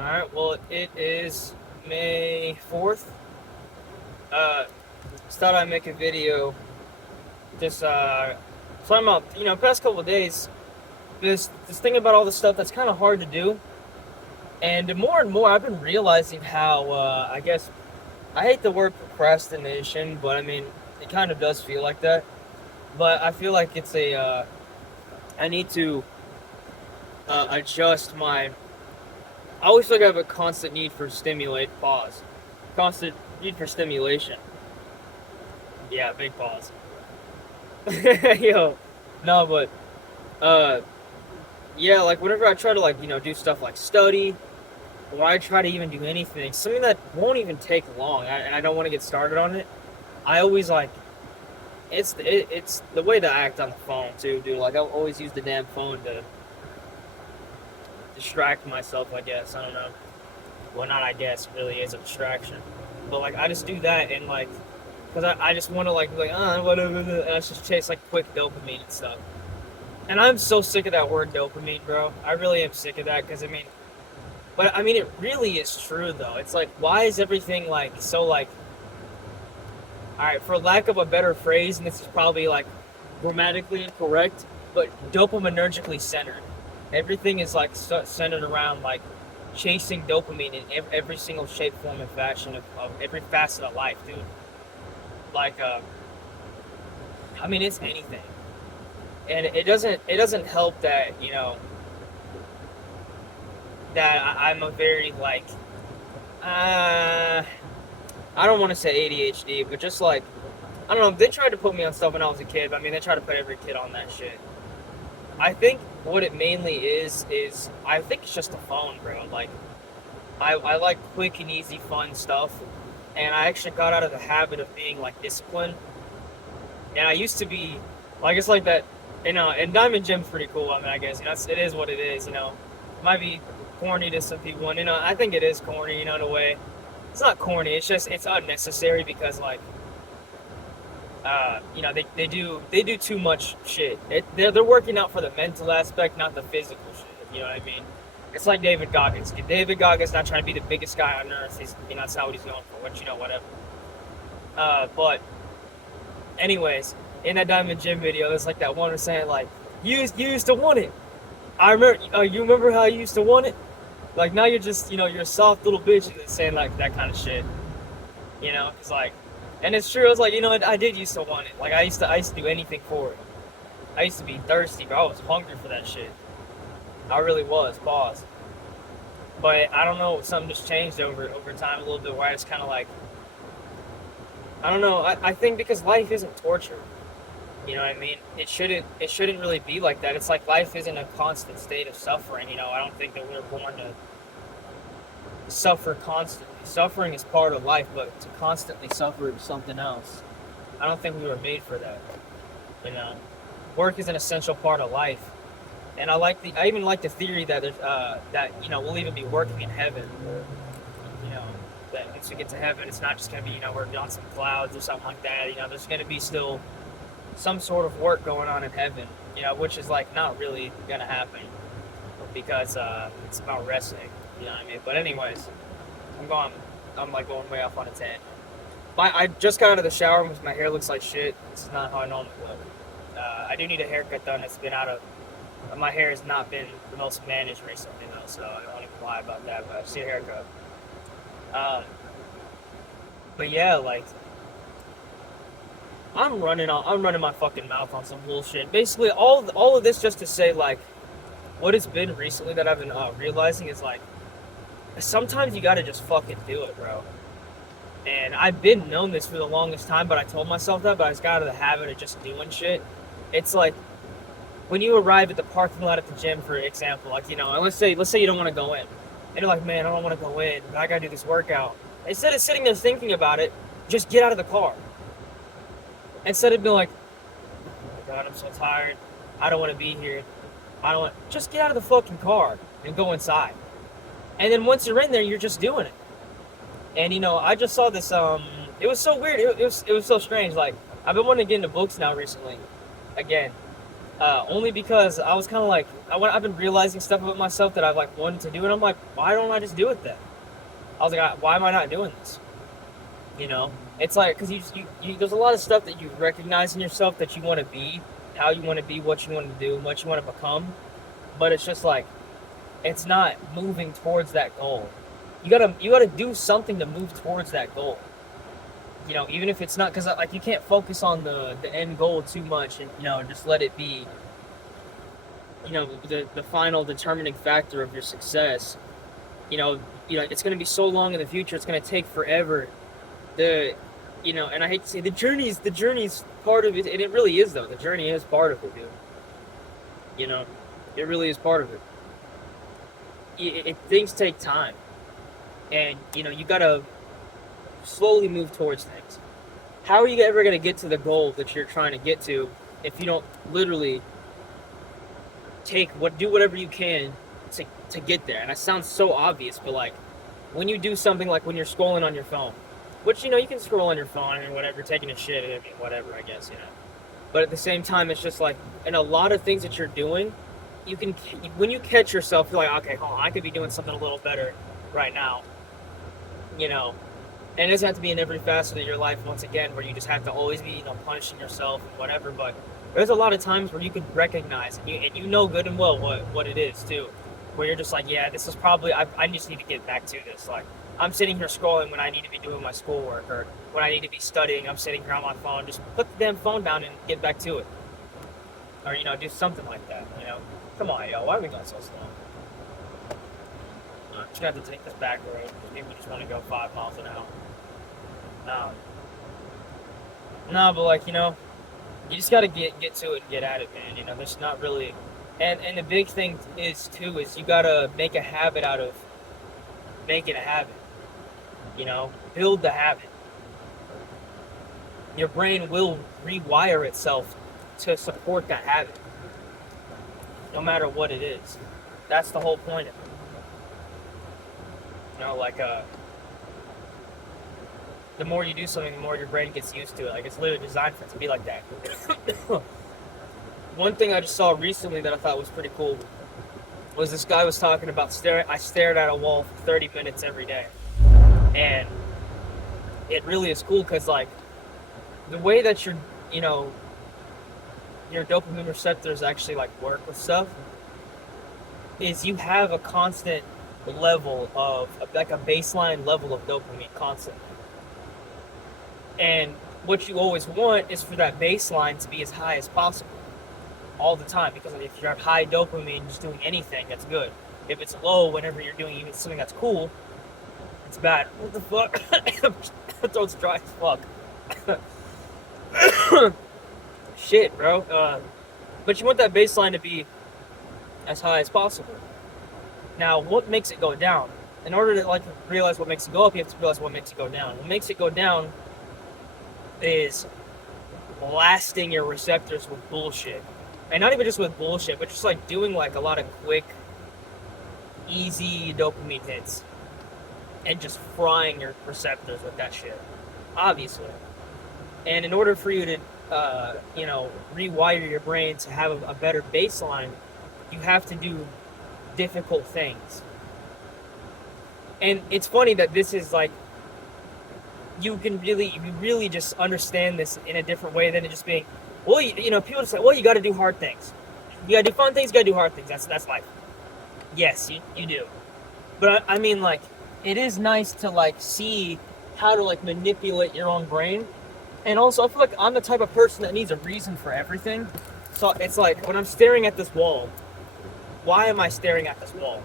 Alright, well, it is May 4th. Just thought I'd make a video just talking about, past couple of days, this thing about all the stuff that's kind of hard to do. And more, I've been realizing how, I guess, I hate the word procrastination, but I mean, it kind of does feel like that. But I feel like I need to adjust my. I always feel like I have a constant need for constant need for stimulation. Yeah, big pause. Yo, no, but uh, yeah, like whenever I try to do stuff like study, or I try to even do anything, something that won't even take long, and I don't want to get started on it. I always it's the way that I act on the phone too, dude. Like I always use the damn phone to distract myself. I guess I don't know. Well, not I guess, it really is a distraction. But like I just do that and like, cause I just want to like be like whatever, and I just chase like quick dopamine and stuff. And I'm so sick of that word dopamine, bro. I really am sick of that because but I mean it really is true though. It's like why is everything like so like, all right, for lack of a better phrase, and this is probably like grammatically incorrect, but dopaminergically centered. Everything is like centered around like chasing dopamine in every single shape, form, and fashion of every facet of life, dude. Like, I mean, it's anything, and it doesn't help that I'm a very like, I don't want to say ADHD, but just like I don't know. They tried to put me on stuff when I was a kid, but I mean, they try to put every kid on that shit. I think what it mainly is I think it's just the phone, bro. Like I like quick and easy fun stuff, and I actually got out of the habit of being like disciplined. And I used to be like it's like that, and Diamond Gym's pretty cool. I mean, I guess it is what it is. It might be corny to some people, and I think it is corny. In a way, it's not corny. It's just it's unnecessary because like they do too much shit. They're working out for the mental aspect, not the physical shit. You know what I mean? It's like David Goggins. David Goggins not trying to be the biggest guy on earth. That's not what he's going for. But whatever. But anyways, in that Diamond Gym video, there's like that one saying like, you used to want it. I remember. You remember how you used to want it? Like now you're just you're a soft little bitch and saying like that kind of shit. It's like, and it's true. I was like, I did used to want it. Like I used to do anything for it. I used to be thirsty, bro. I was hungry for that shit. I really was. Pause. But I don't know. Something just changed over time a little bit. Where it's kind of like, I don't know. I think because life isn't torture. You know what I mean? It shouldn't really be like that. It's like life isn't a constant state of suffering. I don't think that we were born to suffer constantly. Suffering is part of life, but to constantly suffer is something else. I don't think we were made for that. You know, Work is an essential part of life, and I even like the theory that we'll even be working in heaven. You know, that once we get to heaven, it's not just gonna be we're on some clouds or something like that. There's gonna be still some sort of work going on in heaven. Which is like not really gonna happen because it's about resting. You know what I mean? But anyways, I'm going. I'm like going way off on a tangent. I just got out of the shower because my hair looks like shit. This is not how I normally look. I do need a haircut done. It's been out of my hair has not been the most managed recently though, so I don't want to lie about that. But I just need a haircut. Um, but yeah, like I'm running my fucking mouth on some bullshit. Basically, all of this just to say like what it's been recently that I've been realizing is like sometimes you gotta just fucking do it, bro. And I've been known this for the longest time, but I told myself that, but I just got out of the habit of just doing shit. It's like when you arrive at the parking lot at the gym, for example, like and let's say you don't want to go in, and you're like, man, I don't want to go in, but I gotta do this workout. Instead of sitting there thinking about it, just get out of the car. Instead of being like, oh my god, I'm so tired, I don't want to be here, just get out of the fucking car and go inside. And then once you're in there, you're just doing it. And I just saw this. It was so weird. It was so strange. Like I've been wanting to get into books now recently, again. Only because I was kind of like, I've been realizing stuff about myself that I've like wanted to do, and I'm like, why don't I just do it then? I was like, why am I not doing this? You know, it's like because there's a lot of stuff that you recognize in yourself that you want to be, how you want to be, what you want to do, what you want to become, but it's just like it's not moving towards that goal. You gotta do something to move towards that goal. You know, even if it's not because like you can't focus on the end goal too much and just let it be the final determining factor of your success. It's going to be so long in the future. It's going to take forever. And I hate to say the journey's part of it, and it really is though. The journey is part of it, dude. You know, it really is part of it. Things take time, and you gotta slowly move towards things. How are you ever gonna get to the goal that you're trying to get to if you don't literally do whatever you can to get there? And that sounds so obvious, but like when you do something like when you're scrolling on your phone, which you can scroll on your phone or whatever, taking a shit, whatever, I guess. But at the same time, it's just like in a lot of things that you're doing, when you catch yourself, you're like, okay, hold on, I could be doing something a little better right now. And it doesn't have to be in every facet of your life, once again, where you just have to always be punishing yourself and whatever. But there's a lot of times where you can recognize and you know good and well what it is too, where you're just like, yeah, this is probably I just need to get back to this. Like I'm sitting here scrolling when I need to be doing my schoolwork, or when I need to be studying, I'm sitting here on my phone. Just put the damn phone down and get back to it, or do something like that. Come on, yo, why are we going so slow? Just gonna have to take this back road because people just want to go 5 miles an hour. No, but like you just gotta get to it and get at it, man. There's not really, and the big thing is you gotta make a habit out of making a habit. Build the habit. Your brain will rewire itself to support that habit, no matter what it is. That's the whole point of it. The more you do something, the more your brain gets used to it. Like it's literally designed for it to be like that. One thing I just saw recently that I thought was pretty cool was this guy was talking about I stared at a wall for 30 minutes every day. And it really is cool because like the way that your dopamine receptors actually like work with stuff is you have a constant level of like a baseline level of dopamine constantly. And what you always want is for that baseline to be as high as possible all the time, because if you have high dopamine just doing anything, that's good. If it's low whenever you're doing even something that's cool, it's bad. What the fuck? My throat's dry as fuck. Shit, bro. But you want that baseline to be as high as possible. Now, what makes it go down? In order to realize what makes it go up, you have to realize what makes it go down. What makes it go down is blasting your receptors with bullshit. And not even just with bullshit, but just like doing like a lot of quick, easy dopamine hits. And just frying your receptors with that shit. Obviously. And in order for you to, rewire your brain to have a better baseline, you have to do difficult things. And it's funny that this is like, you really just understand this in a different way than it just being, well, people just say, well, you got to do hard things. You got to do fun things, you got to do hard things. That's life. Yes, you do. But I mean, like, it is nice to, like, see how to, like, manipulate your own brain. And also, I feel like I'm the type of person that needs a reason for everything. So it's like, when I'm staring at this wall, why am I staring at this wall?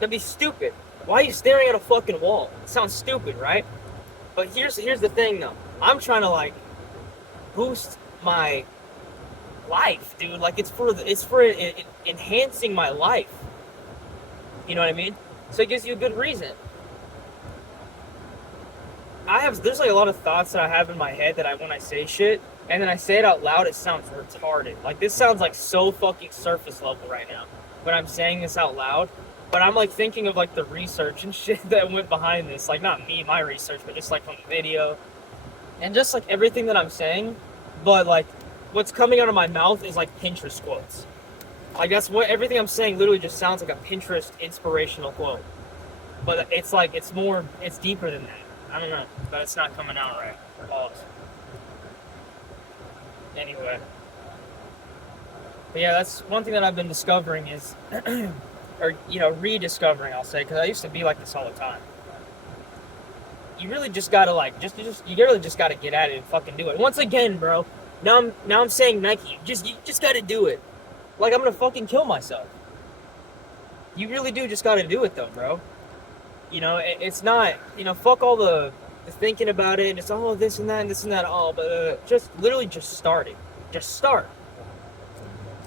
That'd be stupid. Why are you staring at a fucking wall? It sounds stupid, right? But here's the thing, though. I'm trying to, like, boost my life, dude. Like, it's for enhancing my life. You know what I mean? So it gives you a good reason. There's like a lot of thoughts that I have in my head that when I say shit, and then I say it out loud, it sounds retarded. Like, this sounds like so fucking surface level right now when I'm saying this out loud. But I'm like thinking of like the research and shit that went behind this. Like, not me, my research, but just like from the video and just like everything that I'm saying. But like, what's coming out of my mouth is like Pinterest quotes. Like that's what everything I'm saying literally just sounds like a Pinterest inspirational quote. But it's like it's deeper than that. I don't know, but it's not coming out right. Pause. Anyway. But yeah, that's one thing that I've been discovering is, or rediscovering, I'll say, because I used to be like this all the time. You really just gotta you really just gotta get at it and fucking do it. Once again, bro. Now I'm saying Nike. You just gotta do it. Like I'm gonna fucking kill myself. You really do just gotta do it though, bro. It's not, fuck all the thinking about it and it's all this and that and this and that all, but just literally just start it. Just start.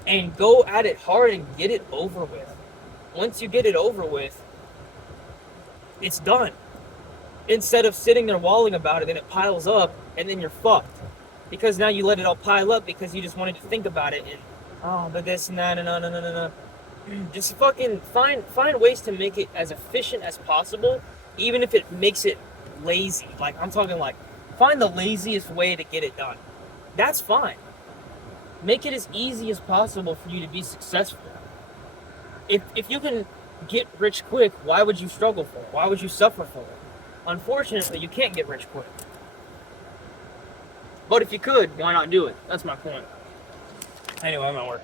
And go at it hard and get it over with. Once you get it over with, it's done. Instead of sitting there walling about it and it piles up and then you're fucked. Because now you let it all pile up because you just wanted to think about it and, but this and that and no. Just fucking find ways to make it as efficient as possible, even if it makes it lazy. Like, I'm talking like, find the laziest way to get it done. That's fine. Make it as easy as possible for you to be successful. If you can get rich quick, why would you struggle for it? Why would you suffer for it? Unfortunately, you can't get rich quick. But if you could, why not do it? That's my point. Anyway, I'm at work.